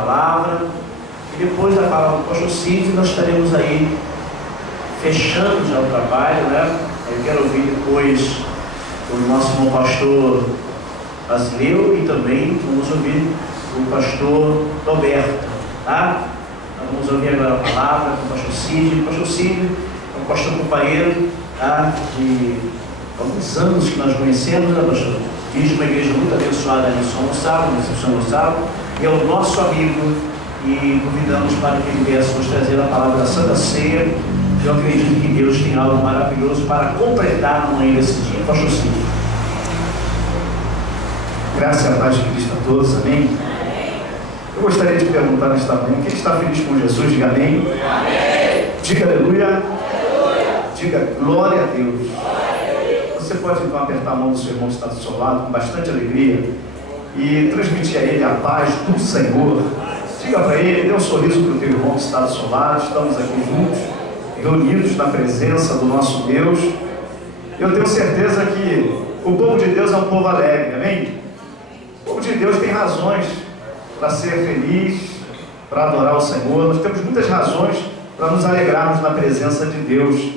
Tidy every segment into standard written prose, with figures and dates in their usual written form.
palavra, e depois da palavra do pastor Cid, nós estaremos aí fechando já o trabalho, né? Eu quero ouvir depois o nosso irmão pastor Basileu e também vamos ouvir o pastor Roberto, tá? Então, vamos ouvir agora a palavra com o pastor Cid. O pastor Cid é um pastor companheiro, tá? De alguns anos que nós conhecemos, né, pastor? Diz uma igreja muito abençoada ali em São Gonçalo, e é o nosso amigo, e convidamos para que ele viesse nos trazer a palavra da Santa Ceia. Eu acredito que Deus tem algo maravilhoso para completar na manhã desse dia. Pastor Cid. Graças a paz de Cristo a todos, amém? Eu gostaria de perguntar nesta manhã, quem está feliz com Jesus, diga amém. Amém. Diga aleluia. Aleluia. Diga glória a Deus. Você pode então apertar a mão do seu irmão que está do seu lado com bastante alegria e transmitir a ele a paz do Senhor. Diga para ele, dê um sorriso para o teu irmão que está do seu lado. Estamos aqui juntos, reunidos na presença do nosso Deus. Eu tenho certeza que o povo de Deus é um povo alegre, amém? O povo de Deus tem razões para ser feliz, para adorar o Senhor. Nós temos muitas razões para nos alegrarmos na presença de Deus.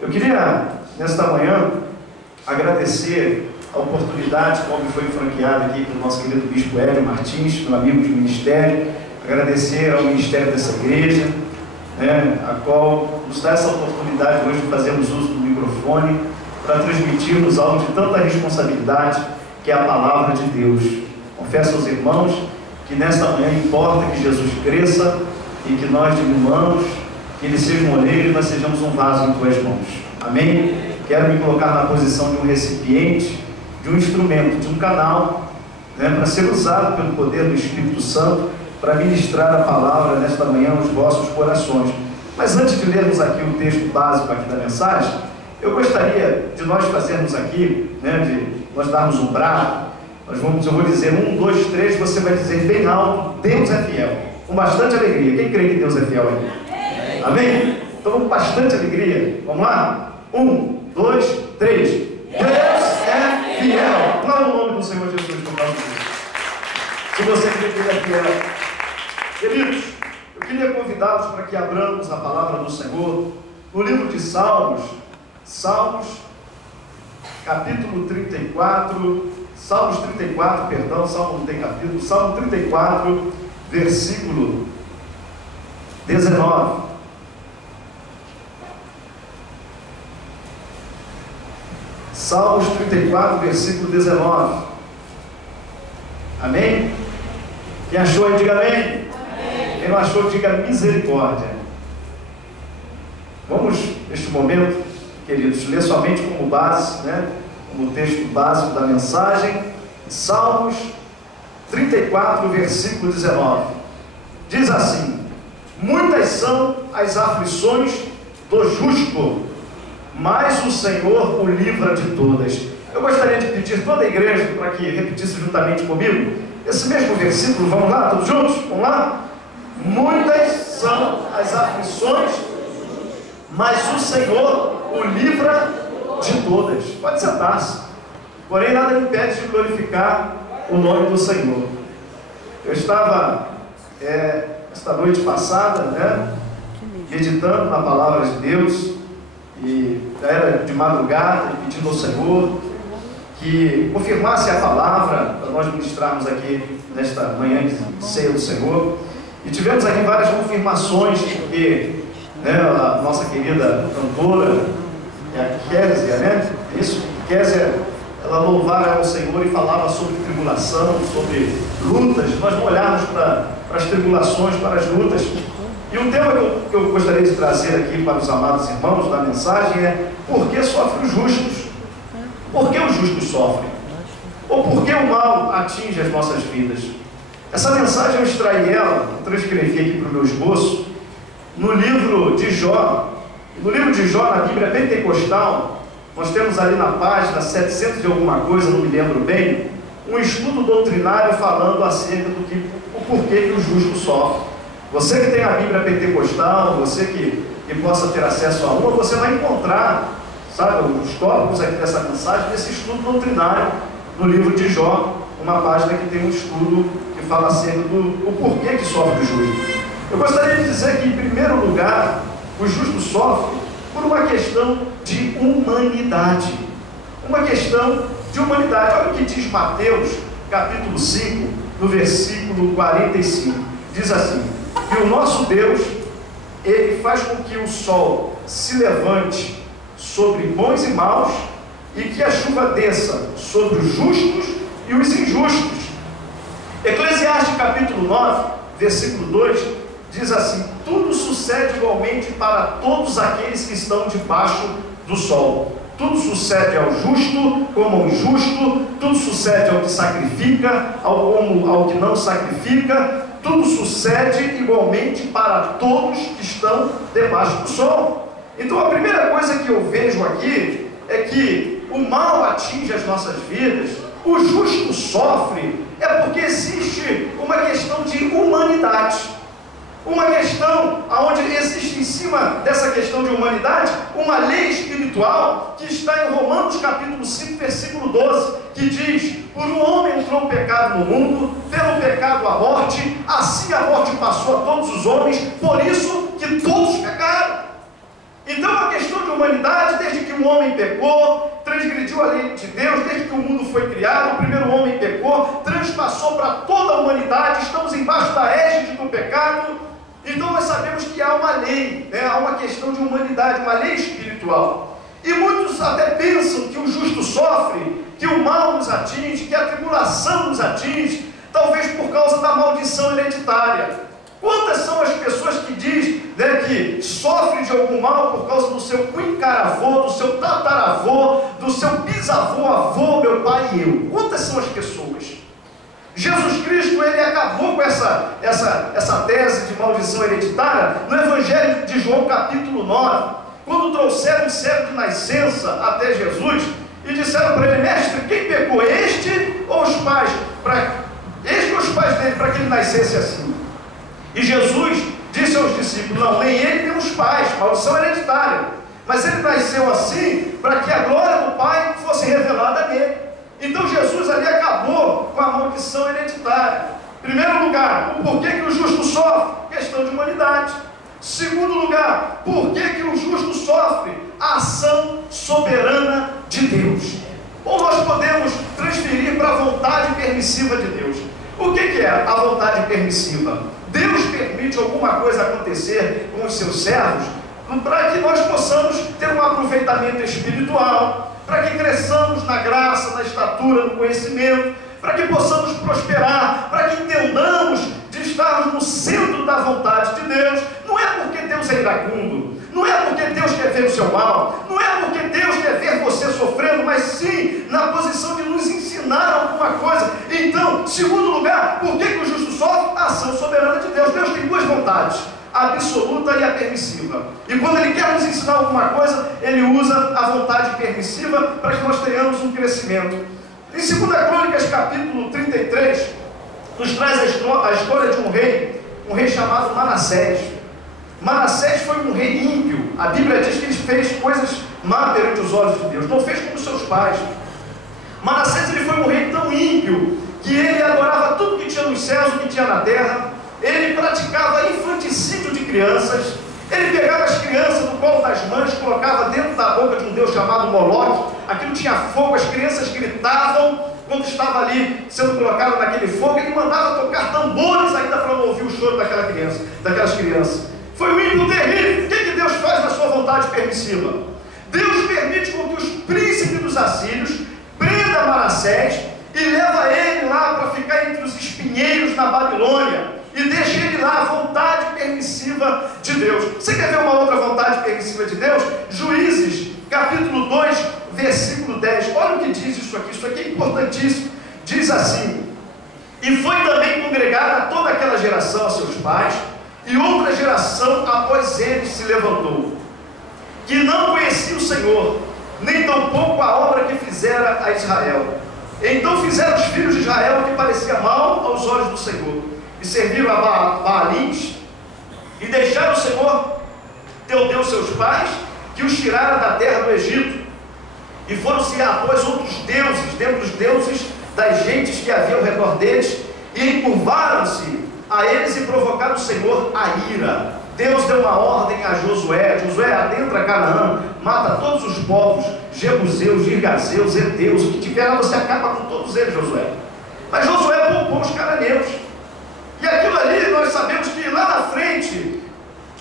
Eu queria, nesta manhã, agradecer a oportunidade, como foi franqueada aqui pelo nosso querido Bispo Hélio Martins, meu amigo de ministério, agradecer ao ministério dessa igreja, né, a qual nos dá essa oportunidade hoje de fazermos uso do microfone para transmitirmos algo de tanta responsabilidade, que é a palavra de Deus. Confesso aos irmãos que nesta manhã importa que Jesus cresça e que nós diminuamos, que Ele seja um olheiro e nós sejamos um vaso em Tuas mãos. Amém? Quero me colocar na posição de um recipiente, de um instrumento, de um canal, né, para ser usado pelo poder do Espírito Santo para ministrar a palavra nesta manhã aos vossos corações. Mas antes de lermos aqui o texto básico aqui da mensagem, eu gostaria de nós fazermos aqui, né, de nós darmos um brado. Eu vou dizer 1, 2, 3, você vai dizer bem alto: Deus é fiel, com bastante alegria. Quem crê que Deus é fiel aqui? Amém? Então com bastante alegria, vamos lá? 1, 2, 3. Deus é fiel. Glória ao nome do Senhor Jesus por causa disso. Se você crê que Ele é fiel. Queridos, eu queria convidá-los para que abramos a palavra do Senhor no livro de Salmos, capítulo 34, Salmo não tem capítulo, Salmo 34, versículo 19. Salmos 34, versículo 19. Amém? Quem achou aí, diga amém. Amém. Quem não achou, diga misericórdia. Vamos, neste momento, queridos, ler somente como base, né, como texto básico da mensagem, Salmos 34, versículo 19. Diz assim: muitas são as aflições do justo, mas o Senhor o livra de todas. Eu gostaria de pedir toda a igreja para que repetisse juntamente comigo esse mesmo versículo. Vamos lá, todos juntos? Vamos lá? Muitas são as aflições, mas o Senhor o livra de todas. Pode sentar-se. Porém, nada me impede de glorificar o nome do Senhor. Eu estava, esta noite passada, né, meditando na palavra de Deus, e já era de madrugada, pedindo ao Senhor que confirmasse a palavra para nós ministrarmos aqui nesta manhã de ceia do Senhor. E tivemos aqui várias confirmações, porque, né, a nossa querida cantora, a Kézia, né? Isso, Kézia, ela louvava ao Senhor e falava sobre tribulação, sobre lutas. Nós vamos olharmos para as tribulações, para as lutas. E o tema que eu gostaria de trazer aqui para os amados irmãos da mensagem é: por que sofrem os justos? Por que os justos sofrem? Ou por que o mal atinge as nossas vidas? Essa mensagem eu extraí ela, transcrevi aqui para o meu esboço, no livro de Jó. No livro de Jó, na Bíblia Pentecostal, nós temos ali na página 700 e alguma coisa, não me lembro bem, um estudo doutrinário falando acerca do o porquê que o justo sofre. Você que tem a Bíblia Pentecostal, você que possa ter acesso a uma, você vai encontrar, sabe, os tópicos aqui dessa mensagem, desse estudo doutrinário no livro de Jó, uma página que tem um estudo que fala acerca do porquê que sofre o justo. Eu gostaria de dizer que, em primeiro lugar, o justo sofre por uma questão de humanidade. Uma questão de humanidade. Olha o que diz Mateus, capítulo 5, no versículo 45. Diz assim: que o nosso Deus, Ele faz com que o sol se levante sobre bons e maus, e que a chuva desça sobre os justos e os injustos. Eclesiastes capítulo 9, versículo 2, diz assim: tudo sucede igualmente para todos aqueles que estão debaixo do sol. Tudo sucede ao justo como ao injusto, tudo sucede ao que sacrifica, ao que não sacrifica, tudo sucede igualmente para todos que estão debaixo do sol. Então a primeira coisa que eu vejo aqui é que o mal atinge as nossas vidas, o justo sofre, é porque existe uma questão de humanidade. Uma questão onde existe em cima dessa questão de humanidade uma lei espiritual que está em Romanos capítulo 5, versículo 12, que diz: por um homem entrou o pecado no mundo, pelo pecado a morte, assim a morte passou a todos os homens, por isso que todos pecaram. Então a questão de humanidade, desde que o homem pecou, transgrediu a lei de Deus, desde que o mundo foi criado, o primeiro homem pecou, transpassou para toda a humanidade, estamos embaixo da égide do pecado. Então nós sabemos que há uma lei, né? Há uma questão de humanidade, uma lei espiritual. E muitos até pensam que o justo sofre, que o mal nos atinge, que a tribulação nos atinge, talvez por causa da maldição hereditária. Quantas são as pessoas que dizem, né, que sofrem de algum mal por causa do seu quincaravô, do seu tataravô, do seu bisavô, avô, meu pai e eu? Quantas são as pessoas? Jesus Cristo, Ele acabou com essa tese de maldição hereditária no Evangelho de João capítulo 9, quando trouxeram um cego de nascença até Jesus e disseram para ele: mestre, quem pecou, este ou os pais? Este ou os pais dele, para que ele nascesse assim? E Jesus disse aos discípulos: não, nem ele nem os pais, maldição hereditária, mas ele nasceu assim para que a glória do Pai fosse revelada nele. Então Jesus ali acabou com a maldição hereditária. Primeiro lugar, o porquê que o justo sofre? Questão de humanidade. Segundo lugar, por que o justo sofre? A ação soberana de Deus. Ou nós podemos transferir para a vontade permissiva de Deus. O que é a vontade permissiva? Deus permite alguma coisa acontecer com os seus servos para que nós possamos ter um aproveitamento espiritual, para que cresçamos na graça, na estatura, no conhecimento, para que possamos prosperar, para que entendamos de estarmos no centro da vontade de Deus. Não é porque Deus é iracundo, não é porque Deus quer ver o seu mal, não é porque Deus quer ver você sofrendo, mas sim na posição de nos ensinar alguma coisa. Então, segundo lugar, por que o justo sofre? A ação soberana de Deus. Deus tem duas vontades: a absoluta e a permissiva. E quando Ele quer nos ensinar alguma coisa, Ele usa a vontade permissiva para que nós tenhamos um crescimento. Em 2 Crônicas, capítulo 33, nos traz a história de um rei chamado Manassés. Manassés foi um rei ímpio. A Bíblia diz que ele fez coisas má perante os olhos de Deus, não fez como seus pais. Manassés, ele foi um rei tão ímpio que ele adorava tudo que tinha nos céus, o que tinha na terra. Ele praticava infanticídio de crianças. Ele pegava as crianças do colo das mães, colocava dentro da boca de um deus chamado Moloque. Aquilo tinha fogo, as crianças gritavam quando estava ali sendo colocado naquele fogo. Ele mandava tocar tambores ainda para não ouvir o choro daquelas crianças. Foi um ímpio terrível. O que Deus faz na sua vontade permissiva? Deus permite com que os príncipes dos assírios prenda Manassés e leva ele lá para ficar entre os espinheiros na Babilônia. E deixa ele lá, a vontade permissiva de Deus. Você quer ver uma outra vontade permissiva de Deus? Juízes, capítulo 2, versículo 10. Olha o que diz isso aqui é importantíssimo. Diz assim: e foi também congregada toda aquela geração a seus pais, e outra geração após eles se levantou, que não conhecia o Senhor, nem tampouco a obra que fizera a Israel. Então fizeram os filhos de Israel o que parecia mal aos olhos do Senhor, e serviram a Baalins, e deixaram o Senhor, teu Deus, seus pais, que os tiraram da terra do Egito, e foram-se após outros deuses, dentre os deuses das gentes que havia ao redor deles, e encurvaram-se a eles e provocaram o Senhor a ira. Deus deu uma ordem a Josué: Josué, adentra Canaã, mata todos os povos, Jebuseus, Girgazeus, Heteus, o que tiver lá você acaba com todos eles, Josué. Mas Josué poupou os cananeus, e aquilo ali nós sabemos que lá na frente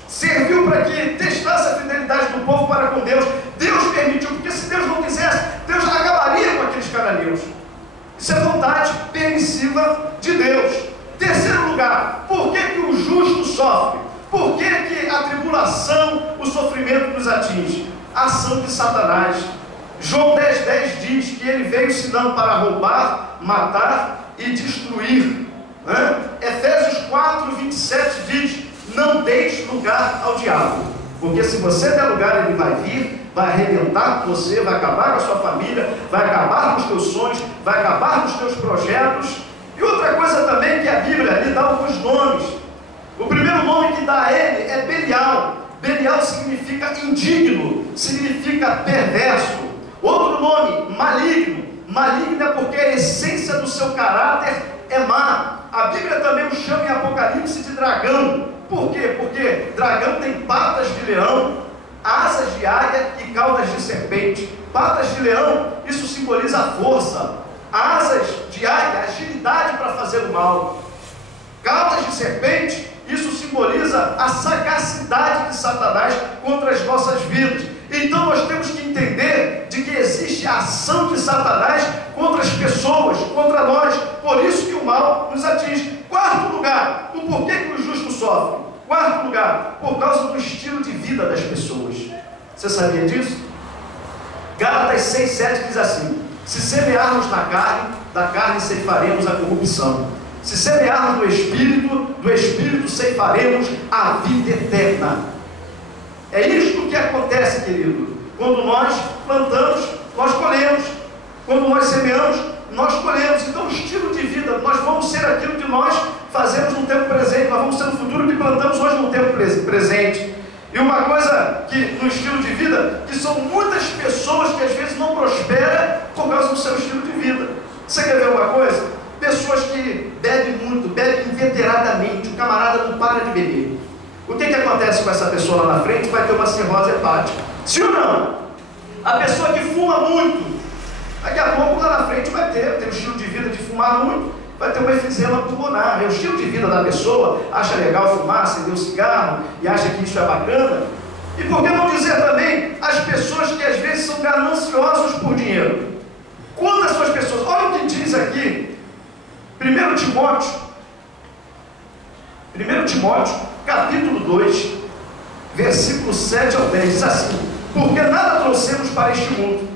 serviu para que testasse a fidelidade do povo para com Deus. Deus permitiu, porque se Deus não quisesse, Deus acabaria com aqueles cananeus. Isso é vontade permissiva de Deus. Terceiro lugar, por que que o justo sofre? Por que que a tribulação, o sofrimento nos atinge? A ação de Satanás. João 10,10 diz que ele veio senão para roubar, matar e destruir. Efésios 4,27 diz: não deixe lugar ao diabo, porque se você der lugar, ele vai vir, vai arrebentar com você, vai acabar com a sua família, vai acabar com os teus sonhos, vai acabar com os teus projetos. E outra coisa também que a Bíblia lhe dá alguns nomes. O primeiro nome que dá a ele é Belial. Belial significa indigno, significa perverso. Outro nome, maligno. Maligno é porque a essência do seu caráter é má. A Bíblia também o chama em Apocalipse de dragão. Por quê? Porque dragão tem patas de leão, asas de águia e caudas de serpente. Patas de leão, isso simboliza a força. Asas de águia, agilidade para fazer o mal. Caudas de serpente, isso simboliza a sagacidade de Satanás contra as nossas vidas. Então nós temos que entender de que existe a ação de Satanás contra as pessoas, contra nós. Por isso que o mal nos atinge. Quarto lugar, o porquê que o justo sofre. Quarto lugar, por causa do estilo de vida das pessoas. Você sabia disso? Gálatas 6,7 diz assim: se semearmos na carne, da carne ceifaremos a corrupção. Se semearmos no Espírito, do Espírito ceifaremos a vida eterna. É isto que acontece, querido. Quando nós plantamos, nós colhemos. Quando nós semeamos, nós colhemos. Então o estilo de vida, nós vamos ser aquilo que nós fazemos no tempo presente, nós vamos ser no futuro que plantamos hoje no tempo presente. E uma coisa que no estilo de vida, que são muitas pessoas que às vezes não prosperam por causa do seu estilo de vida. Você quer ver uma coisa? Pessoas que bebem muito, bebem inveteradamente, o camarada não para de beber. O que acontece com essa pessoa lá na frente? Vai ter uma cirrose hepática. Sim ou não? A pessoa que fuma muito, daqui a pouco lá na frente vai ter um estilo de vida de fumar muito, vai ter um efizema pulmonar. É o estilo de vida da pessoa, acha legal fumar, acender um cigarro e acha que isso é bacana. E por que não dizer também as pessoas que às vezes são gananciosas por dinheiro? Quantas são as pessoas? Olha o que diz aqui, 1 Timóteo, capítulo 2, versículo 7 ao 10, diz assim: porque nada trouxemos para este mundo,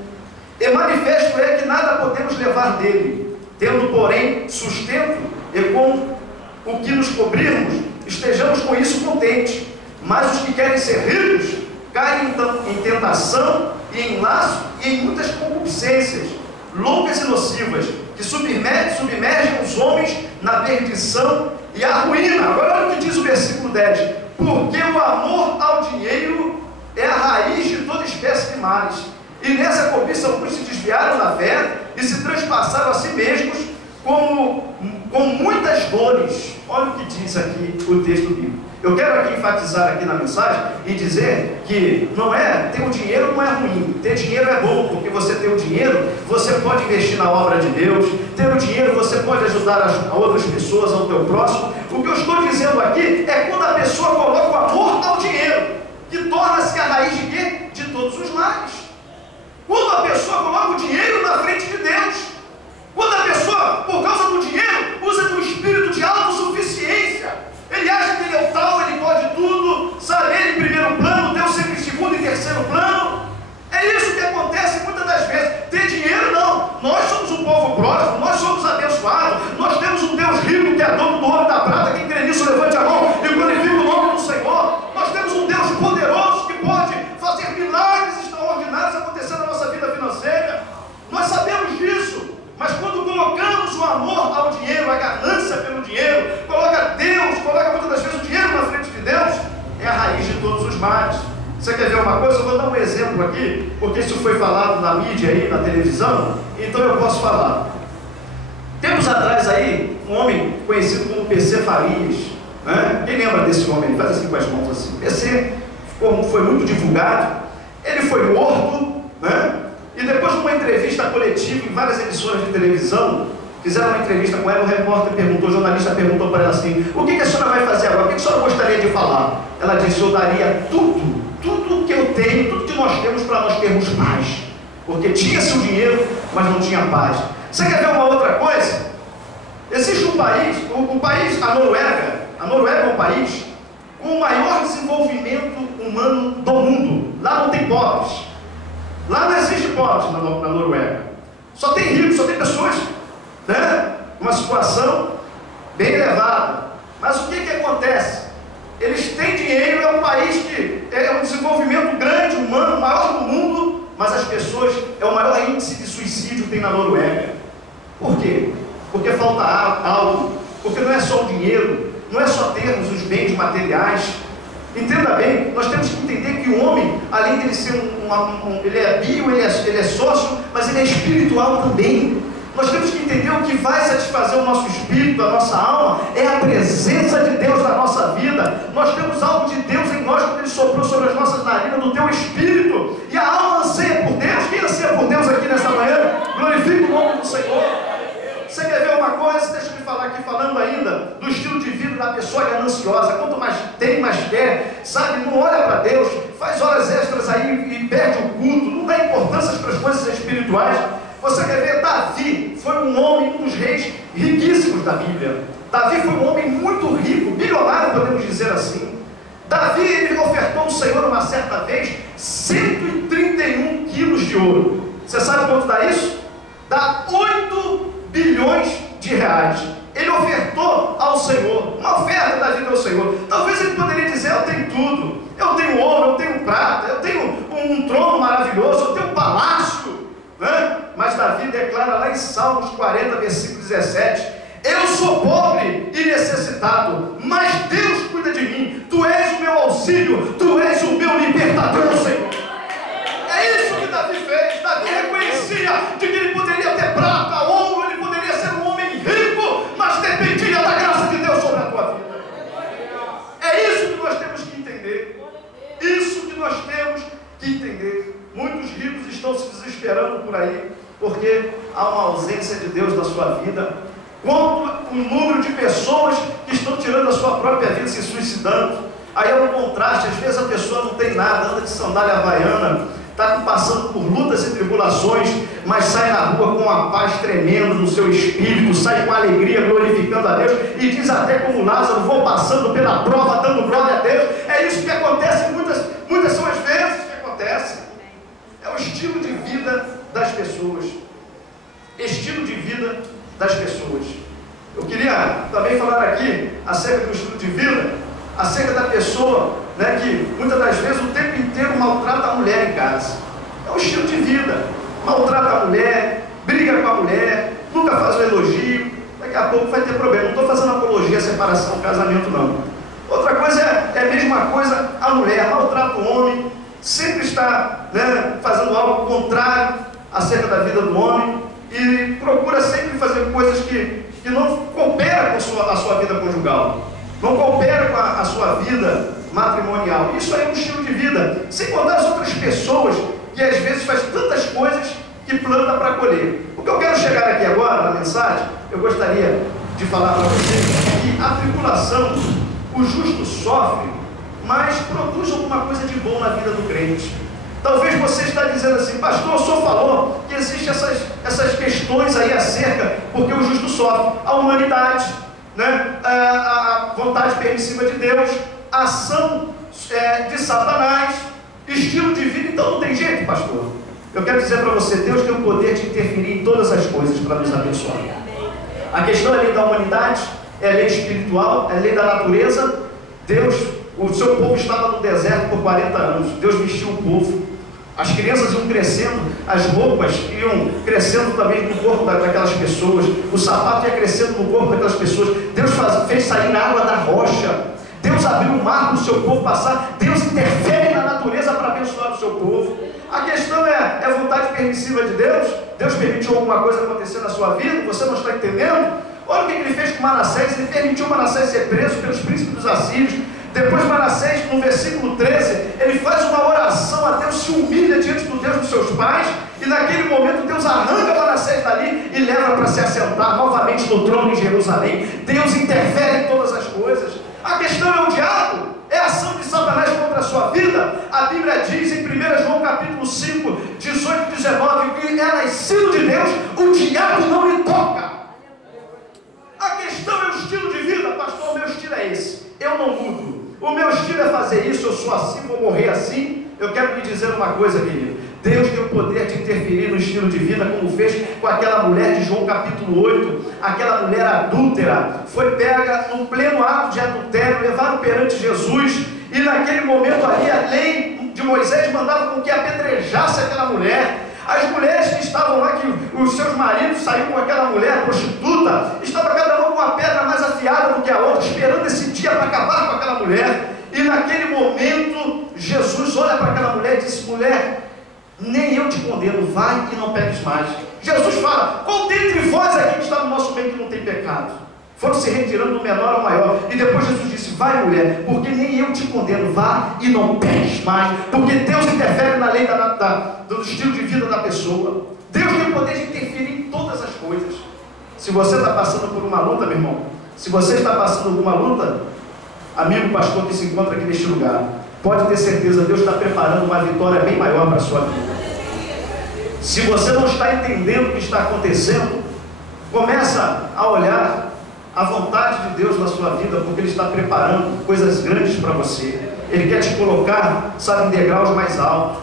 e manifesto é que nada podemos levar dele, tendo porém sustento e com o que nos cobrirmos, estejamos com isso contentes. Mas os que querem ser ricos caem em tentação e em laço e em muitas concupiscências loucas e nocivas, que submergem os homens na perdição e a ruína. Agora olha o que diz o versículo 10: porque o amor ao dinheiro é a raiz de toda espécie de males, e nessa cobiça alguns se desviaram da fé e se transpassaram a si mesmos com muitas dores. Olha o que diz aqui o texto bíblico. Eu quero aqui enfatizar aqui na mensagem e dizer que ter o dinheiro não é ruim. Ter dinheiro é bom, porque você tem o dinheiro, você pode investir na obra de Deus. Ter o dinheiro, você pode ajudar a outras pessoas, ao teu próximo. O que eu estou dizendo aqui é quando a pessoa coloca o amor ao dinheiro, que torna-se a raiz de quê? De todos os males. Quando a pessoa coloca o dinheiro na frente de Deus, quando a pessoa, por causa do dinheiro, usa do espírito de autossuficiência, ele acha que ele é o tal, ele pode tudo, sabe? Ele em primeiro plano, Deus sempre em segundo e terceiro plano. É isso que acontece muitas das vezes. Ter dinheiro não. Nós somos um povo próximo, nós somos abençoados, nós temos um Deus rico que é dono do ouro e da prata. Quem crê nisso, levante a mão e glorifique o nome do Senhor. Nós temos um Deus poderoso que pode fazer milagres extraordinários acontecer na nossa vida financeira. Nós sabemos disso. Mas quando colocamos o amor ao dinheiro, a ganância pelo dinheiro, coloca muitas das vezes o dinheiro na frente de Deus, é a raiz de todos os males. Você quer ver uma coisa? Eu vou dar um exemplo aqui, porque isso foi falado na mídia aí, na televisão, então eu posso falar. Tempos atrás aí, um homem conhecido como PC Farias, né? Quem lembra desse homem? Ele faz assim com as mãos assim. PC foi muito divulgado. Ele foi morto, né? E depois de uma entrevista coletiva em várias emissoras de televisão, fizeram uma entrevista com ela, o repórter perguntou, o jornalista perguntou para ela assim: o que a senhora vai fazer agora? O que a senhora gostaria de falar? Ela disse: eu daria tudo que eu tenho, tudo que nós temos para nós termos paz. Porque tinha-se o dinheiro, mas não tinha paz. Você quer ver uma outra coisa? Existe um país, a Noruega é um país com o maior desenvolvimento humano do mundo. Lá não tem pobres. Lá não existe pobres na Noruega. Só tem ricos, só tem pessoas, né, uma situação bem elevada. Mas o que acontece? Eles têm dinheiro, é um país que é um desenvolvimento grande, humano, maior do mundo, mas as pessoas, é o maior índice de suicídio que tem na Noruega. Por quê? Porque falta algo, porque não é só o dinheiro, não é só termos os bens materiais. Entenda bem, nós temos que entender que o homem, além de ele ser ele é bio, ele é sócio, mas ele é espiritual também. Nós temos que entender o que vai satisfazer o nosso espírito, a nossa alma, é a presença de Deus na nossa vida. Nós temos algo de Deus em nós quando Ele soprou sobre as nossas narinas, do teu espírito. E a alma anseia por Deus. Quem anseia por Deus aqui nessa manhã? Glorifique o nome do Senhor. Você quer ver uma coisa? Deixa eu me falar aqui, falando ainda do estilo de vida da pessoa gananciosa. Quanto mais tem, mais quer, sabe? Não olha para Deus, faz horas extras aí e perde o culto, não dá importância para as coisas espirituais. Você quer ver? Davi foi um homem, um dos reis riquíssimos da Bíblia. Davi foi um homem muito rico, bilionário, podemos dizer assim. Davi, ele ofertou ao Senhor uma certa vez 131 quilos de ouro. Você sabe quanto dá isso? Dá 8 bilhões de reais. Ele ofertou ao Senhor, uma oferta da vida ao Senhor. Talvez ele poderia dizer: eu tenho tudo, eu tenho ouro, eu tenho prata, eu tenho um trono maravilhoso, eu tenho um palácio, né? Mas Davi declara lá em Salmos 40, versículo 17: eu sou pobre e necessitado, mas Deus cuida de mim. Tu és o meu auxílio, tu és o meu libertador, Senhor. É isso que Davi fez. Davi reconhecia de que ele poderia ter prata, ouro, ele poderia ser um homem rico, mas dependia da graça de Deus sobre a tua vida. É isso que nós temos que entender. Isso que nós temos que entender. Muitos ricos estão se desesperando por aí, porque há uma ausência de Deus na sua vida. Quanto o número de pessoas que estão tirando a sua própria vida, se suicidando. Aí é um contraste. Às vezes a pessoa não tem nada, anda de sandália havaiana, está passando por lutas e tribulações, mas sai na rua com uma paz tremenda no seu espírito, sai com alegria, glorificando a Deus, e diz até como Lázaro: vou passando pela prova, dando glória a Deus. É isso que acontece, muitas são as vezes que acontece. É o estilo de vida das pessoas. Estilo de vida das pessoas. Eu queria também falar aqui acerca do estilo de vida, acerca da pessoa, né, que muitas das vezes o tempo inteiro maltrata a mulher em casa. É o estilo de vida. Maltrata a mulher, briga com a mulher, nunca faz um elogio. Daqui a pouco vai ter problema. Não estou fazendo apologia à separação, casamento, não. Outra coisa é a mesma coisa, a mulher maltrata o homem, sempre está, né, fazendo algo contrário acerca da vida do homem e procura sempre fazer coisas que não cooperam com a sua vida conjugal, não cooperam com a sua vida matrimonial. Isso aí é um estilo de vida, sem contar as outras pessoas que às vezes faz tantas coisas que planta para colher. O que eu quero chegar aqui agora na mensagem, eu gostaria de falar para vocês que a tribulação, o justo sofre, mas produz alguma coisa de bom na vida do crente. Talvez você está dizendo assim: pastor, o senhor falou que existem essas questões aí acerca, porque o justo sofre. A humanidade, né? A vontade permissiva de Deus, a ação de Satanás, estilo de vida. Então não tem jeito, pastor. Eu quero dizer para você: Deus tem o poder de interferir em todas as coisas para nos abençoar. A questão é a lei da humanidade, é a lei espiritual, é a lei da natureza. Deus, o seu povo estava no deserto por 40 anos. Deus vestiu o povo. As crianças iam crescendo, as roupas iam crescendo também no corpo daquelas pessoas, o sapato ia crescendo no corpo daquelas pessoas. Deus fez sair água da rocha. Deus abriu o mar para o seu povo passar. Deus interfere na natureza para abençoar o seu povo. A questão é vontade permissiva de Deus? Deus permitiu alguma coisa acontecer na sua vida? Você não está entendendo? Olha o que ele fez com Manassés. Ele permitiu Manassés ser preso pelos príncipes dos assírios. Depois Manassés, no versículo 13, ele faz uma oração, a Deus, se humilha diante do Deus dos seus pais, e naquele momento Deus arranca Manassés dali e leva para se assentar novamente no trono em Jerusalém. Deus interfere em todas as coisas. A questão é o diabo, é a ação de Satanás contra a sua vida. A Bíblia diz em 1 João capítulo 5, 18 e 19, que é nascido de Deus, o diabo não lhe toca. A questão é o estilo de vida. Pastor, o meu estilo é esse, eu não mudo. O meu estilo é fazer isso, eu sou assim, vou morrer assim. Eu quero lhe dizer uma coisa, querido. Deus tem o poder de interferir no estilo de vida, como fez com aquela mulher de João capítulo 8, aquela mulher adúltera, foi pega no pleno ato de adultério, levaram perante Jesus, e naquele momento ali a lei de Moisés mandava com que apedrejasse aquela mulher. As mulheres que estavam lá, que os seus maridos saíram com aquela mulher prostituta, estava cada uma com uma pedra mais afiada do que a outra, esperando esse dia para acabar com aquela mulher. E naquele momento, Jesus olha para aquela mulher e diz: mulher, nem eu te condeno, vai e não peques mais. Jesus fala: qual dentre vós aqui que está no nosso meio que não tem pecado? Foram se retirando do menor ao maior. E depois Jesus disse: vai, mulher, porque nem eu te condeno, vá e não peques mais. Porque Deus interfere na lei do estilo de vida da pessoa. Deus tem o poder de interferir em todas as coisas. Se você está passando por uma luta, meu irmão, se você está passando alguma luta, amigo pastor que se encontra aqui neste lugar, pode ter certeza, Deus está preparando uma vitória bem maior para a sua vida. Se você não está entendendo o que está acontecendo, começa a olhar a vontade de Deus na sua vida, porque Ele está preparando coisas grandes para você. Ele quer te colocar, sabe, em degraus mais altos.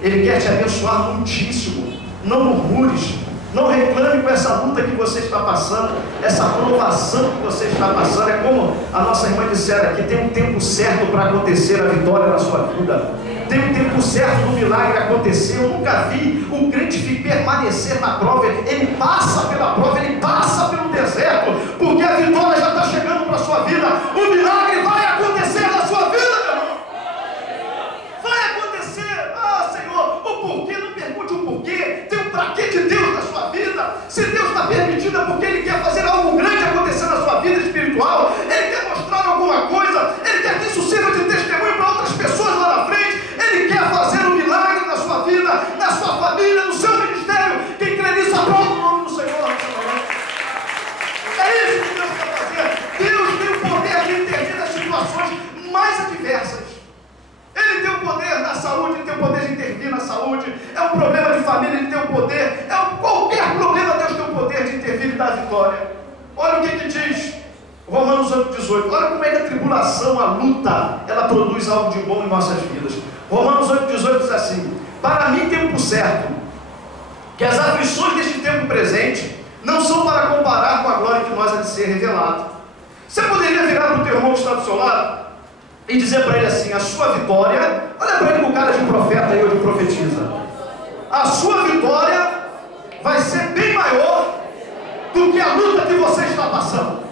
Ele quer te abençoar muitíssimo. Não murmures, não reclame com essa luta que você está passando, essa provação que você está passando. É como a nossa irmã dissera aqui: tem um tempo certo para acontecer a vitória na sua vida. Tem um tempo certo do milagre acontecer. Eu nunca vi um crente permanecer na prova. Ele passa pela prova, ele passa pelo deserto, porque a vitória já está chegando para a sua vida. O milagre vai acontecer na sua vida, meu irmão. Vai acontecer. Ah, Senhor, o porquê? Não pergunte o porquê. Tem um pra quê de Deus na sua vida. Se Deus está permitindo, é porque Ele quer fazer algo grande acontecer na sua vida espiritual. Ele quer mostrar alguma coisa. Ele quer que isso sirva de testemunho para outras pessoas lá na frente. Ele quer fazer um milagre na sua vida, na sua família, no seu ministério. Quem crê nisso, aplaude o nome do Senhor. É isso que Deus quer fazer. Deus tem o poder de intervir nas situações mais adversas. Ele tem o poder na saúde, Ele tem o poder de intervir na saúde. É um problema de família, Ele tem o poder. Qualquer problema, Deus tem o poder de intervir e dar vitória. Olha o que diz Romanos 8,18. Olha como é que a tribulação, a luta, ela produz algo de bom em nossas vidas. Romanos 8,18 diz assim: para mim, tempo certo, que as aflições deste tempo presente não são para comparar com a glória que nós há de ser revelada. Você poderia virar para o teu irmão que está do seu lado e dizer para ele assim: a sua vitória, olha para ele com cara de profeta aí, hoje profetiza, a sua vitória vai ser bem maior do que a luta que você está passando.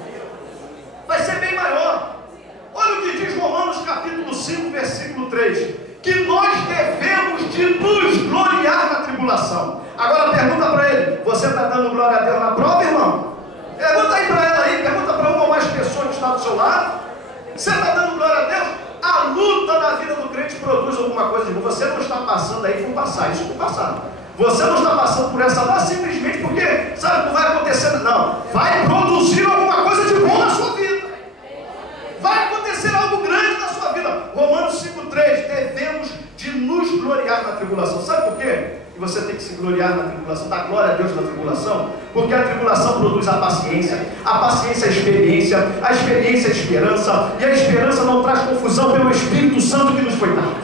Vai ser bem maior. Olha o que diz Romanos capítulo 5, versículo 3: que nós devemos de nos gloriar na tribulação. Agora pergunta para ele: você está dando glória a Deus na prova, irmão? Pergunta aí para ela aí, pergunta para uma ou mais pessoas que está do seu lado. Você está dando glória a Deus? A luta na vida do crente produz alguma coisa de bom. Você não está passando aí por passar, isso por passar. Você não está passando por essa luta simplesmente porque, sabe, não vai acontecer. Não, vai produzir alguma coisa de bom na sua vida. Vai acontecer algo grande na sua vida. Romanos 5,3: devemos de nos gloriar na tribulação. Sabe por quê? E você tem que se gloriar na tribulação, dar glória a Deus na tribulação, porque a tribulação produz a paciência é experiência, a experiência é esperança, e a esperança não traz confusão pelo Espírito Santo que nos foi dado.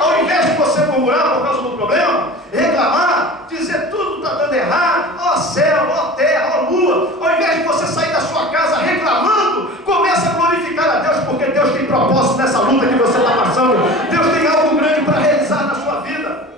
Ao invés de você murmurar por causa do problema, reclamar, dizer tudo está dando errado, ó céu, ó terra, ó lua, ao invés de você sair da sua casa reclamando, começa a glorificar a Deus, porque Deus tem propósito nessa luta que você está passando. Deus tem algo grande para realizar na sua vida.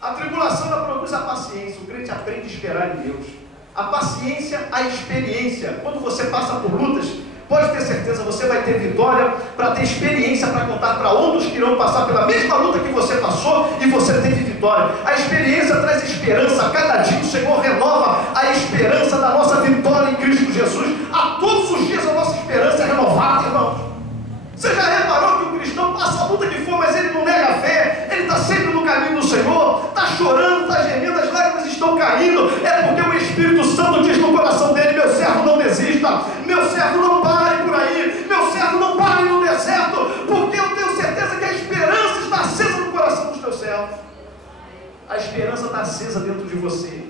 A tribulação, ela produz a paciência. O crente aprende a esperar em Deus. A paciência, a experiência. Quando você passa por lutas, pode ter certeza, você vai ter ter vitória, para ter experiência, para contar para outros que irão passar pela mesma luta que você passou e você teve vitória. A experiência traz esperança. A cada dia o Senhor renova a esperança da nossa vitória em Cristo Jesus. A todos os dias a nossa esperança é renovada, irmãos. Você já reparou que o cristão passa a luta que for, mas ele não nega a fé, ele está sempre no caminho do Senhor, está chorando, está gemendo, as lágrimas estão caindo, é porque o Espírito Santo diz no coração dele: meu servo, não desista, meu servo, não pare por aí, meu servo, não pare no deserto, porque eu tenho certeza que a esperança está acesa no coração dos teus servos. A esperança está acesa dentro de você,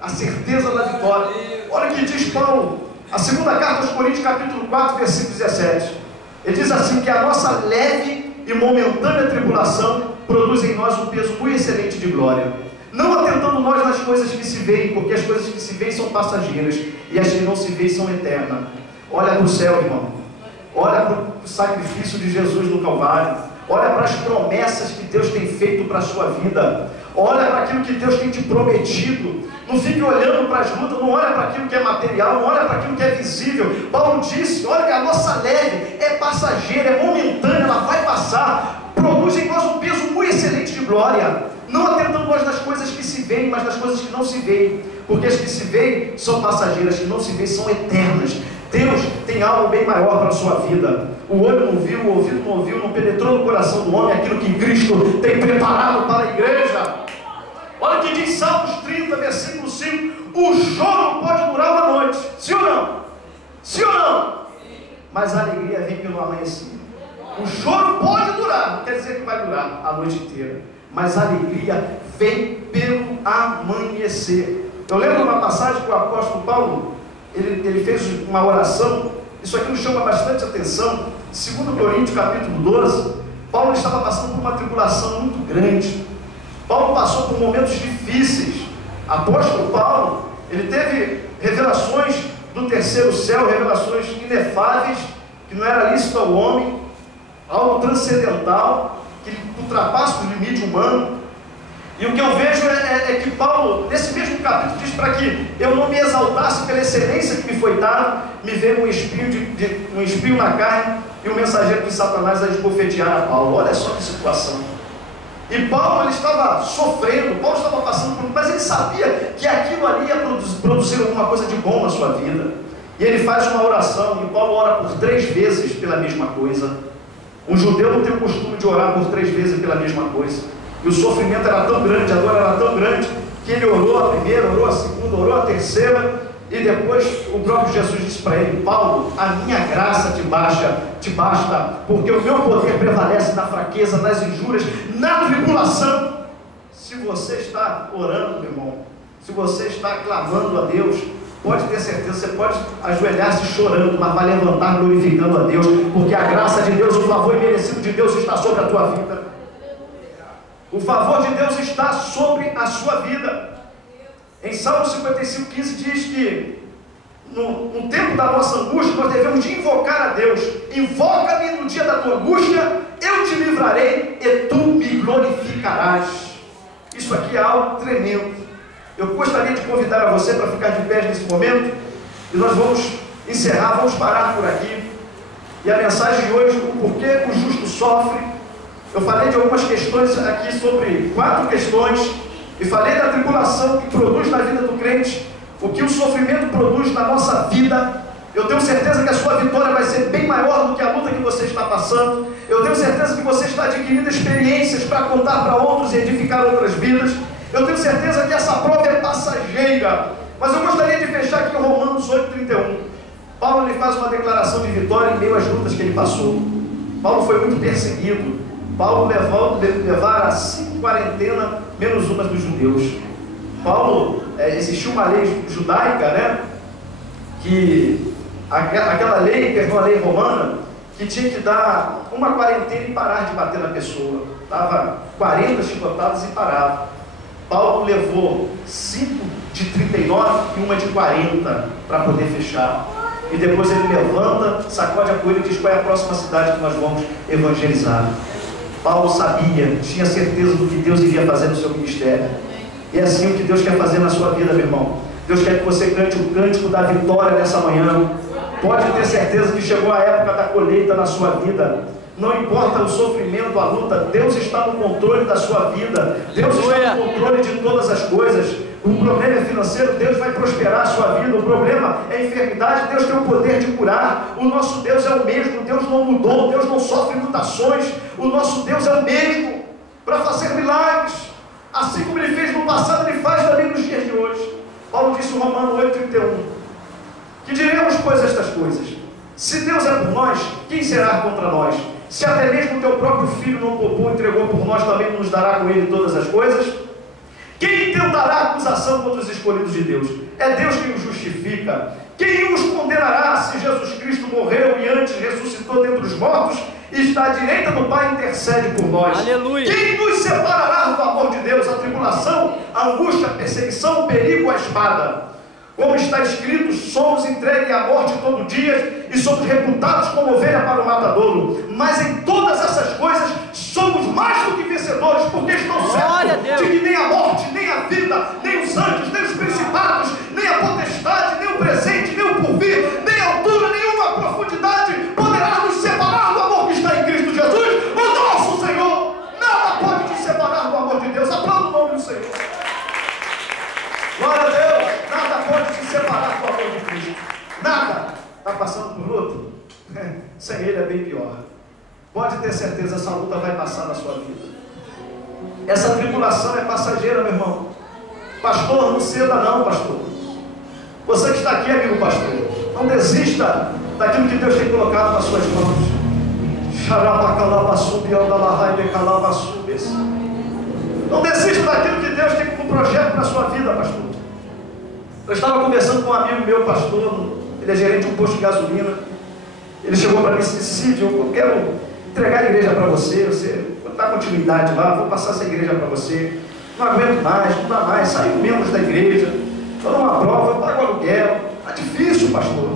a certeza da vitória. Olha o que diz Paulo, a segunda carta aos Coríntios, capítulo 4, versículo 17. Ele diz assim, que a nossa leve e momentânea tribulação produz em nós um peso muito excelente de glória, não atentando nós nas coisas que se veem, porque as coisas que se veem são passageiras, e as que não se veem são eternas. Olha para o céu, irmão, olha para o sacrifício de Jesus no Calvário, olha para as promessas que Deus tem feito para a sua vida, olha para aquilo que Deus tem te prometido. Não fique olhando para as lutas, não olha para aquilo que é material, não olha para aquilo que é visível. Paulo disse, olha que a nossa leve é passageira, é momentânea, ela vai passar, produz em nós um peso muito excelente de glória, não atentando nós nas coisas que se veem, mas nas coisas que não se veem, porque as que se veem são passageiras, as que não se veem são eternas. Deus tem algo bem maior para a sua vida. O olho não viu, o ouvido não ouviu, não penetrou no coração do homem aquilo que Cristo tem preparado para a igreja. Olha o que diz Salmos 30, versículo 5: o choro pode durar uma noite, sim ou não? Sim ou não? Mas a alegria vem pelo amanhecer. O choro pode durar, não quer dizer que vai durar a noite inteira, mas a alegria vem pelo amanhecer. Eu lembro uma passagem que o apóstolo Paulo, ele fez uma oração, isso aqui nos chama bastante atenção. 2 Coríntios capítulo 12, Paulo estava passando por uma tribulação muito grande. Paulo passou por momentos difíceis. Apóstolo Paulo, ele teve revelações do terceiro céu, revelações inefáveis, que não era lícito ao homem, algo transcendental, que ultrapassa o limite humano. E o que eu vejo é que Paulo, nesse mesmo capítulo, diz: para que eu não me exaltasse pela excelência que me foi dada, me veio um espinho na carne e um mensageiro de Satanás a esbofetear a Paulo. Olha só que situação. E Paulo, ele estava sofrendo, Paulo estava passando por, mas ele sabia que aquilo ali ia produzir alguma coisa de bom na sua vida. E ele faz uma oração, e Paulo ora por 3 vezes pela mesma coisa. Um judeu não tem o costume de orar por 3 vezes pela mesma coisa. E o sofrimento era tão grande, a dor era tão grande, que ele orou a primeira, orou a segunda, orou a terceira, e depois o próprio Jesus disse para ele: Paulo, a minha graça te basta, porque o meu poder prevalece na fraqueza, nas injúrias, na tribulação. Se você está orando, meu irmão, se você está clamando a Deus, pode ter certeza, você pode ajoelhar-se chorando, mas vai levantar glorificando a Deus, porque a graça de Deus, o favor imerecido de Deus está sobre a tua vida. O favor de Deus está sobre a sua vida. Em Salmo 55, 15 diz que no tempo da nossa angústia nós devemos de invocar a Deus. Invoca-me no dia da tua angústia, eu te livrarei e tu me glorificarás. Isso aqui é algo tremendo. Eu gostaria de convidar a você para ficar de pé nesse momento, e nós vamos encerrar, vamos parar por aqui. E a mensagem de hoje, o porquê o justo sofre. Eu falei de algumas questões aqui, sobre 4 questões, e falei da tribulação que produz na vida do crente, o que o sofrimento produz na nossa vida. Eu tenho certeza que a sua vitória vai ser bem maior do que a luta que você está passando. Eu tenho certeza que você está adquirindo experiências para contar para outros e edificar outras vidas. Eu tenho certeza que essa prova é passageira. Mas eu gostaria de fechar aqui em Romanos 8:31. Paulo, ele faz uma declaração de vitória em meio às lutas que ele passou. Paulo foi muito perseguido. Paulo levara 5 quarentenas menos uma dos judeus. Paulo, existia uma lei judaica, né? Que aquela lei, a lei romana, que tinha que dar uma quarentena e parar de bater na pessoa. Dava 40 chicotadas e parava. Paulo levou 5 de 39 e uma de 40 para poder fechar. E depois ele levanta, sacode a poeira e diz: qual é a próxima cidade que nós vamos evangelizar? Paulo sabia, tinha certeza do que Deus iria fazer no seu ministério. E é assim o que Deus quer fazer na sua vida, meu irmão. Deus quer que você cante o cântico da vitória nessa manhã. Pode ter certeza que chegou a época da colheita na sua vida. Não importa o sofrimento, a luta, Deus está no controle da sua vida. Deus está no controle de todas as coisas. O problema é financeiro, Deus vai prosperar a sua vida. O problema é enfermidade, Deus tem o poder de curar. O nosso Deus é o mesmo, Deus não mudou, Deus não sofre mutações. O nosso Deus é o mesmo para fazer milagres. Assim como Ele fez no passado, Ele faz também nos dias de hoje. Paulo disse em Romanos 8,31: que diremos, pois, estas coisas? Se Deus é por nós, quem será contra nós? Se até mesmo o teu próprio Filho não poupou, entregou por nós, também nos dará com Ele todas as coisas? Quem intentará acusação contra os escolhidos de Deus? É Deus quem os justifica. Quem os condenará se Jesus Cristo morreu e antes ressuscitou dentre os mortos e está à direita do Pai e intercede por nós? Aleluia. Quem nos separará do amor de Deus? A tribulação, a angústia, a perseguição, o perigo, a espada. Como está escrito, somos entregues à morte todo dia e somos reputados como ovelha para o matadouro. Mas em todas essas coisas somos mais do que vencedores, porque estão certos de que nem a morte, nem a vida, nem os anjos, nem os principados, nem a potestade, nem o presente, nem o porvir, nem a altura, nenhuma profundidade poderá nos separar do amor que está em Cristo Jesus, o nosso Senhor. Nada pode nos separar do amor de Deus. Aplauda o nome do Senhor. Glória a Deus. Nada pode se separar do amor de Cristo. Nada. Está passando por luta? Sem Ele é bem pior. Pode ter certeza, essa luta vai passar na sua vida. Essa tribulação é passageira, meu irmão. Pastor, não ceda não, pastor. Você que está aqui, amigo pastor, não desista daquilo que Deus tem colocado nas suas mãos. Não desista daquilo que Deus tem como projeto na sua vida, pastor. Eu estava conversando com um amigo meu, pastor, ele é gerente de um posto de gasolina. Ele chegou para mim e disse: Cid, eu quero entregar a igreja para você, vou dar continuidade lá, vou passar essa igreja para você. Não aguento mais, não dá mais, saio membros da igreja, estou numa prova, eu pago aluguel, está difícil, pastor.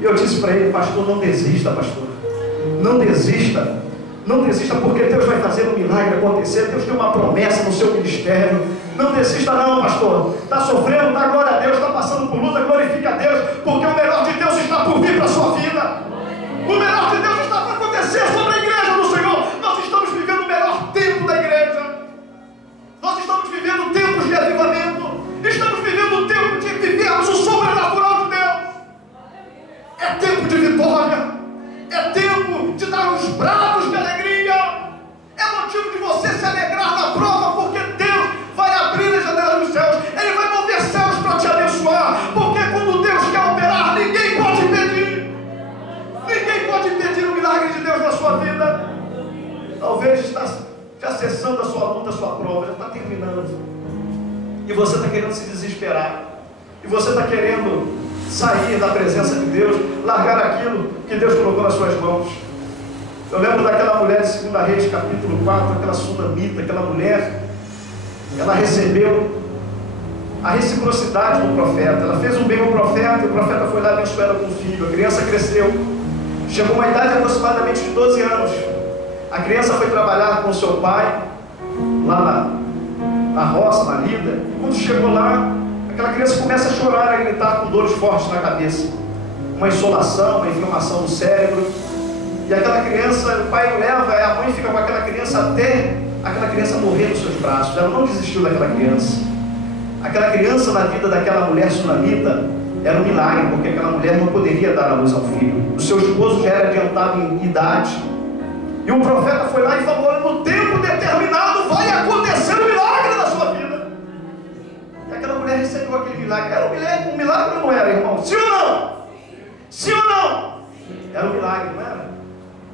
E eu disse para ele: pastor, não desista, pastor, não desista. Não desista, porque Deus vai fazer um milagre acontecer. Deus tem uma promessa no seu ministério. Não desista não, pastor. Está sofrendo, dá glória a Deus. Está passando por luta, glorifica a Deus, porque o melhor de Deus está por vir para a sua vida. O melhor de Deus está para acontecer sobre a igreja do Senhor. Nós estamos vivendo o melhor tempo da igreja. Nós estamos vivendo tempos de avivamento. Estamos vivendo o tempo de vivermos o sobrenatural de Deus. É tempo de vitória. É tempo de dar uns brados de alegria. É motivo de você se alegrar na prova, porque Deus vai abrir as janelas dos céus. Ele vai mover céus para te abençoar. Porque quando Deus quer operar, ninguém pode impedir. Ninguém pode impedir o milagre de Deus na sua vida. Talvez está já cessando a sua luta, a sua prova, já está terminando. E você está querendo se desesperar. E você está querendo sair da presença de Deus, largar aquilo que Deus colocou nas suas mãos. Eu lembro daquela mulher de 2 Reis, capítulo 4, aquela sunamita, aquela mulher, ela recebeu a reciprocidade do profeta. Ela fez um bem ao profeta, e o profeta foi lá e abençoou ela com um filho. A criança cresceu, chegou uma idade aproximadamente de 12 anos. A criança foi trabalhar com o seu pai, lá na roça, na lida. E quando chegou lá, aquela criança começa a chorar, a gritar com dores fortes na cabeça, uma insolação, uma inflamação no cérebro. E aquela criança, o pai leva, a mãe fica com aquela criança até aquela criança morrer nos seus braços. Ela não desistiu daquela criança. Aquela criança na vida daquela mulher sunamita era um milagre, porque aquela mulher não poderia dar a luz ao filho. O seu esposo já era adiantado em idade. E o profeta foi lá e falou: no tempo determinado vai acontecer um milagre na sua vida. E aquela mulher recebeu aquele milagre. Era um milagre ou não era, irmão? Sim ou não? Sim ou não? Era um milagre, não era?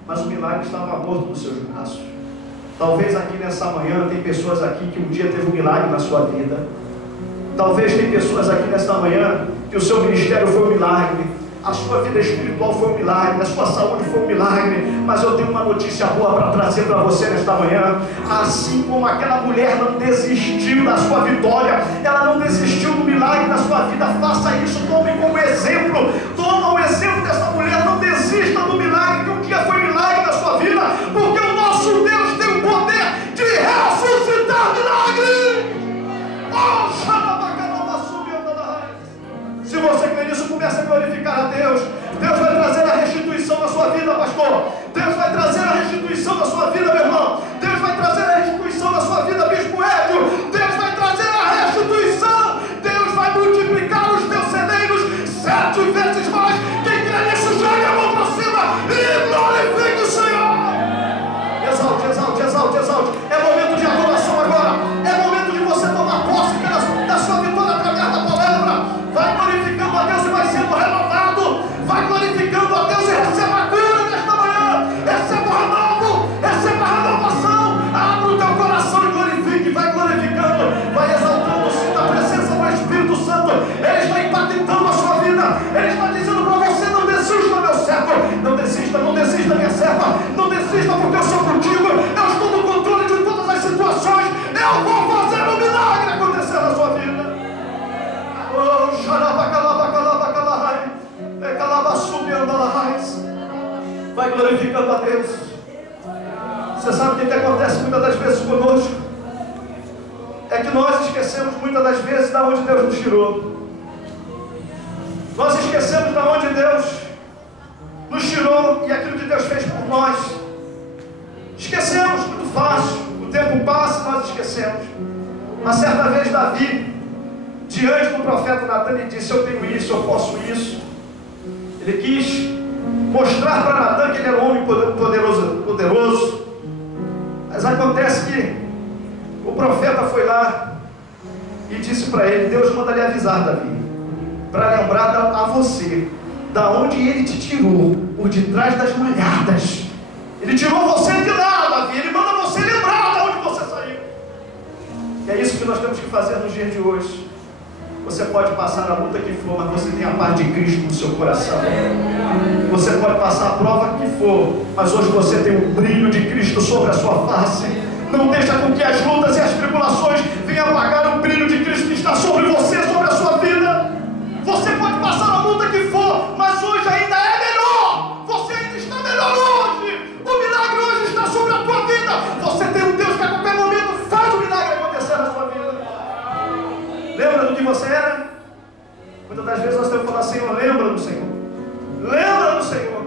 Mas o milagre estava morto nos seus braços. Talvez aqui nessa manhã tem pessoas aqui que um dia teve um milagre na sua vida. Talvez tem pessoas aqui nesta manhã que o seu ministério foi um milagre, a sua vida espiritual foi um milagre, a sua saúde foi um milagre. Mas eu tenho uma notícia boa para trazer para você nesta manhã. Assim como aquela mulher não desistiu da sua vitória, ela não desistiu do milagre na sua vida, faça isso, tome como exemplo. Toma o exemplo dessa mulher, não desista do milagre que um dia foi milagre na sua vida, porque o nosso Deus tem o poder de ressuscitar milagre. Se você crê nisso, comece a glorificar a Deus. Deus pastor. Deus vai trazer a restituição da sua vida, meu irmão. Deus vai trazer a restituição da sua vida, bispo Hélio. Deus vai trazer a restituição. Deus vai multiplicar os teus celeiros 7 vezes mais. Quem crê nisso, joga a mão para cima e glorifique o Senhor. Exalte, exalte, exalte, exalte. É momento de adoração agora. É momento de você tomar posse da sua vitória através da palavra. Vai glorificando a Deus e vai sendo renovado. Vai glorificando a Deus e receba a cura nesta manhã. Receba o renovo, receba a renovação. Abra o teu coração e glorifique. Vai glorificando, vai exaltando, sinta a presença do Espírito Santo. Ele está impactando a sua vida. Ele está dizendo para você: não desista, meu servo. Não desista, não desista, minha serva. Não desista, porque eu sou contigo. Eu estou no controle de todas as situações. Eu vou fazer um milagre acontecer na sua vida. Oh, xaraba, calaba, calaba, calahai. Calaba, subi, andalahais. Vai glorificando a Deus. Você sabe o que acontece muitas das vezes conosco? É que nós esquecemos muitas das vezes de onde Deus nos tirou. Nós esquecemos de onde Deus nos tirou e aquilo que Deus fez por nós. Esquecemos muito fácil. O tempo passa e nós esquecemos. Uma certa vez Davi, diante do profeta Natan, ele disse: eu tenho isso, eu posso isso. Ele quis mostrar para Natan que ele era um homem poderoso. Mas acontece que o profeta foi lá e disse para ele: Deus manda lhe avisar, Davi, para lembrar a você da onde ele te tirou, por detrás das malhadas. Ele tirou você de lá, Davi. Ele manda você lembrar de onde você saiu. E é isso que nós temos que fazer nos dias de hoje. Você pode passar a luta que for, mas você tem a paz de Cristo no seu coração. Você pode passar a prova que for, mas hoje você tem o brilho de Cristo sobre a sua face. Não deixa com que as lutas e as tribulações venham apagar o brilho de Cristo que está sobre você, sobre a sua vida. Você pode passar a luta que for, mas hoje ainda é melhor. Você ainda está melhor hoje. O milagre hoje está sobre a tua vida. Você tem um Deus que a qualquer momento faz o milagre acontecer na sua vida. Lembra do que você era? Muitas das vezes nós temos que falar: Senhor, lembra do Senhor. Lembra do Senhor.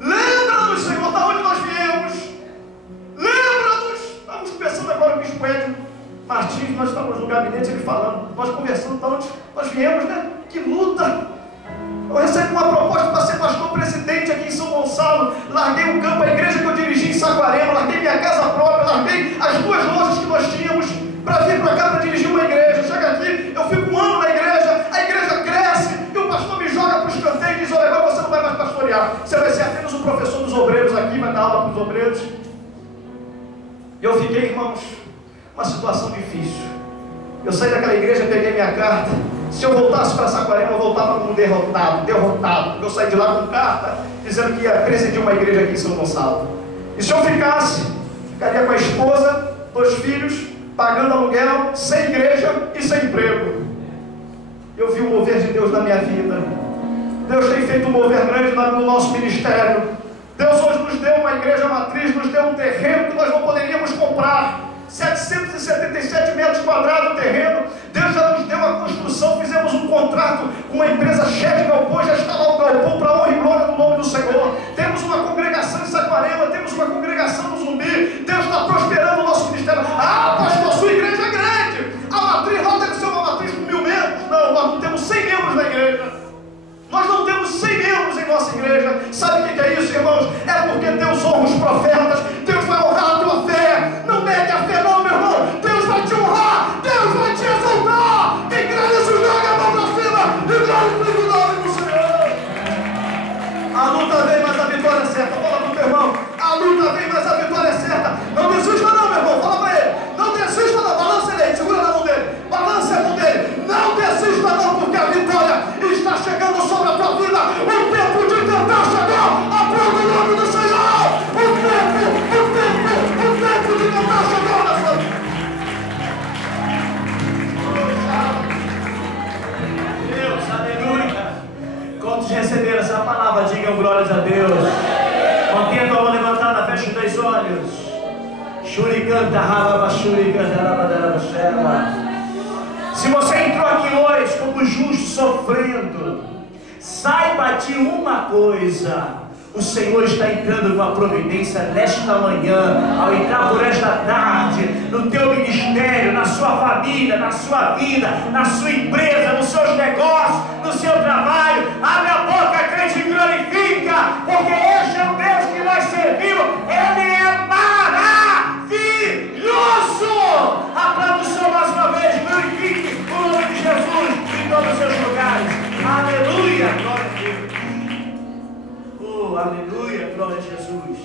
Lembra-nos, Senhor, da onde nós viemos. Lembra-nos. Estamos conversando agora com o bispo Hélio Martins, nós estamos no gabinete, ele falando, nós conversando de onde nós viemos, né? Que luta! Eu recebi uma proposta para ser pastor presidente aqui em São Gonçalo. Larguei o campo, a igreja que eu dirigi em Saquarema, larguei minha casa própria, larguei as 2 lojas que nós tínhamos para vir para cá para dirigir uma igreja. Chega aqui, eu fico 1 ano na igreja, a igreja cresce e o pastor me joga para os canteiros e diz: olha, agora você não vai mais pastorear, você vai ser apenas o professor dos obreiros aqui, vai dar aula para os obreiros. E eu fiquei, irmãos, uma situação difícil. Eu saí daquela igreja, peguei minha carta. Se eu voltasse para Saquarema, eu voltava como derrotado, porque eu saí de lá com carta dizendo que ia presidir uma igreja aqui em São Gonçalo. E se eu ficaria com a esposa, 2 filhos, pagando aluguel, sem igreja e sem emprego. Eu vi o mover de Deus na minha vida. Deus tem feito um mover grande no nosso ministério. Deus hoje nos deu uma igreja matriz, nos deu um terreno que nós não poderíamos comprar. 777 metros quadrados de terreno. Deus já nos deu a construção. Fizemos um contrato com uma empresa cheia de galpões. Já está lá o galpão para a honra e glória do nome do Senhor. Temos uma congregação em Saquarema, temos uma congregação no Zumbi. Deus está prosperando o nosso ministério. Ah, pastor, sua igreja é grande. A matriz lá deve ser uma matriz com 1000 membros. Não, nós não temos 100 membros na igreja. Nós não temos 100 membros em nossa igreja. Sabe o que é isso, irmãos? É porque Deus honra os profetas. Deus vai honrar a tua fé. Não negue a fé não, meu irmão. Deus vai te honrar. Deus vai te exaltar. Quem crê nisso, joga a mão pra cima e glorifica o nome do Senhor. A luta vem, mas a vitória é certa. Fala pro teu irmão: a luta vem, mas a vitória é certa. Não desista não, meu irmão. Fala pra ele: não desista não. Balança ele aí, segura na mão dele. Balança a mão dele. Não desista não, porque a vitória está chegando sobre a tua vida. O tempo de cantar chegou. Aplauda o nome do Senhor. O tempo de cantar chegou na sua vida. Deus, aleluia. Quantos receberam essa palavra, digam glórias a Deus. Mantém a tua mão levantada, fecha os teus olhos. Shuricanta, rababa, shuricanta, rabadara, shema. Se você entrou aqui hoje como justo sofrendo, saiba de uma coisa: O Senhor está entrando com a providência nesta manhã, ao entrar por esta tarde, no teu ministério, na sua família, na sua vida, na sua empresa, nos seus negócios, no seu trabalho. Abre a boca, crente, e glorifica, porque este é o Deus que nós servimos. Ele é maravilhoso. Aplauda o Senhor mais uma vez, glorifique o nome de Jesus em todos os seus lugares. Aleluia, glória a Deus. Aleluia, glória a Jesus.